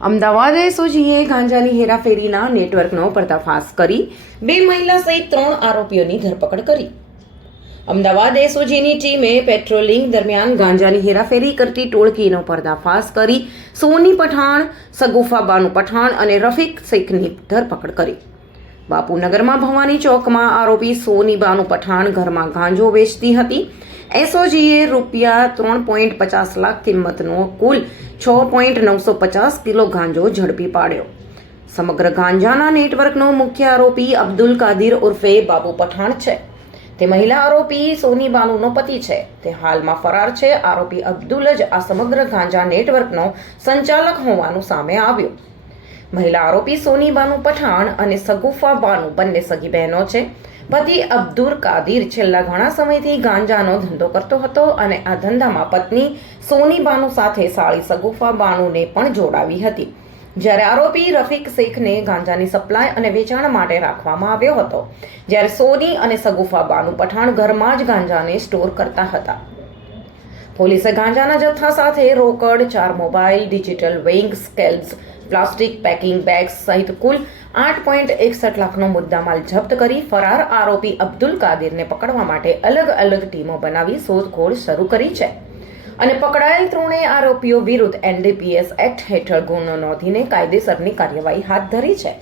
અમદાવાદ એસઓજીએ ગાંજાની હેરાફેરીના નેટવર્કનો પર્દાફાશ કરી 2 મહિલા સહિત 3 આરોપીઓની ધરપકડ કરી. અમદાવાદ એસઓજીની ટીમે પેટ્રોલિંગ દરમિયાન ગાંજાની હેરાફેરી કરતી ટોળકીનો પર્દાફાશ કરી સોની પઠાણ, સગુફા બાનુ પઠાણ અને રફીક શેખની ધરપકડ કરી. બાપુનગરમાં ભવાની ચોકમાં આરોપી સોની બાનુ પઠાણ ઘરમાં ગાંજો વેચતી હતી. એસઓજીએ રૂપિયા 3.50 લાખ કિંમતનો કુલ 6.950 કિલો ગાંજો ઝડપી પાડ્યો. સમગ્ર ગાંજાના નેટવર્કનો મુખ્ય આરોપી અબ્દુલ કાદિર ઉર્ફે બાબુ પઠાણ છે. તે મહિલા આરોપી સોની બાનુનો પતિ છે. તે હાલમાં ફરાર છે. આરોપી અબ્દુલ જ આ સમગ્ર ગાંજા નેટવર્કનો સંચાલક હોવાનું સામે આવ્યું. મહિલા આરોપી સોની બાનુ પઠાણ અને સગુફા બાનુ બંને સગી બહેનો છે. પતિ અબ્દુલ કાદિર છેલ્લા ઘણા સમયથી ગાંજાનો ધંધો કરતો હતો અને આ ધંધામાં પત્ની સોની બાનુ સાથે સાળી સગુફા બાનુને પણ જોડાવી હતી. જ્યારે આરોપી રફીક શેખને ગાંજાની સપ્લાય અને વેચાણ માટે રાખવામાં આવ્યો હતો, જ્યારે સોની અને સગુફા બાનુ પઠાણ ઘરમાં જ ગાંજાને સ્ટોર કરતા હતા. પોલીસે ગાંજાના જથ્થા સાથે રોકડ, 4 mobile, digital weighing scales, plastic packing bags સહિત કુલ 8.61 લાખનો મુદ્દામાલ જપ્ત કરી ફરાર આરોપી અબ્દુલ કાદિરને પકડવા માટે અલગ અલગ ટીમો બનાવી શોધખોળ શરૂ કરી છે અને પકડાયેલ ત્રણેય આરોપીઓ વિરુદ્ધ NDPS એક્ટ હેઠળ ગુનો નોંધીને કાયદેસરની કાર્યવાહી હાથ ધરી છે.